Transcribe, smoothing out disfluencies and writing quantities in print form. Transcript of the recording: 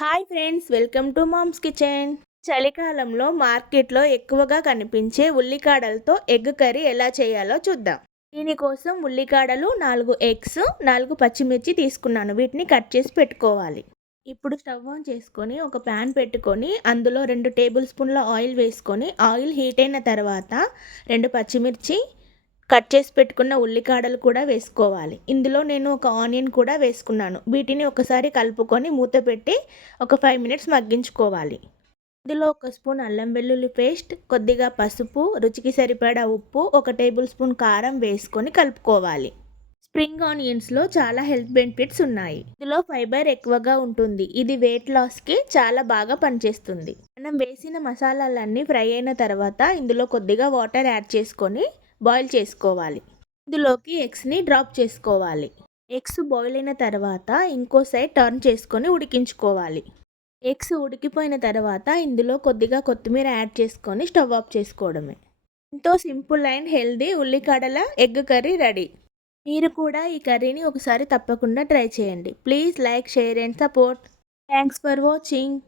Hi friends, welcome to mom's kitchen. చలికాలంలో మార్కెట్లో ఎక్కువగా కనిపించే ఉల్లికాడలతో ఎగ్ కర్రీ ఎలా చేయాలో చూద్దాం. దీనికోసం ఉల్లికాడలు 4 ఎగ్స్ 4 పచ్చిమిర్చి తీసుకున్నాను. వీటిని కట్ చేసి పెట్టుకోవాలి. ఇప్పుడు స్టవ్ ఆన్ చేసుకొని ఒక ప్యాన్ పెట్టుకొని అందులో 2 టేబుల్ స్పూన్ల ఆయిల్ వేసుకొని ఆయిల్ హీట్ అయిన తర్వాత 2 పచ్చిమిర్చి కట్ చేసి పెట్టుకున్న ఉల్లికాడలు కూడా వేసుకోవాలి. ఇందులో నేను ఒక ఆనియన్ కూడా వేసుకున్నాను. వీటిని ఒకసారి కలుపుకొని మూత పెట్టి ఒక 5 మినిట్స్ మగ్గించుకోవాలి. ఇందులో ఒక స్పూన్ అల్లం వెల్లుల్లి పేస్ట్, కొద్దిగా పసుపు, రుచికి సరిపడా ఉప్పు, 1 టేబుల్ స్పూన్ కారం వేసుకొని కలుపుకోవాలి. స్ప్రింగ్ ఆనియన్స్లో చాలా హెల్త్ బెనిఫిట్స్ ఉన్నాయి. ఇందులో ఫైబర్ ఎక్కువగా ఉంటుంది. ఇది వెయిట్ లాస్కి చాలా బాగా పనిచేస్తుంది. మనం వేసిన మసాలాలన్నీ ఫ్రై అయిన తర్వాత ఇందులో కొద్దిగా వాటర్ యాడ్ చేసుకొని బాయిల్ చేసుకోవాలి. ఇందులోకి ఎగ్స్ని డ్రాప్ చేసుకోవాలి. ఎగ్స్ బాయిల్ అయిన తర్వాత ఇంకో సైడ్ టర్న్ చేసుకొని ఉడికించుకోవాలి. ఎగ్స్ ఉడికిపోయిన తర్వాత ఇందులో కొద్దిగా కొత్తిమీర యాడ్ చేసుకొని స్టవ్ ఆఫ్ చేసుకోవడమే. ఎంతో సింపుల్ అండ్ హెల్దీ ఉల్లికాడల ఎగ్ కర్రీ రెడీ. మీరు కూడా ఈ కర్రీని ఒకసారి తప్పకుండా ట్రై చేయండి. Please like, share and support. Thanks for watching.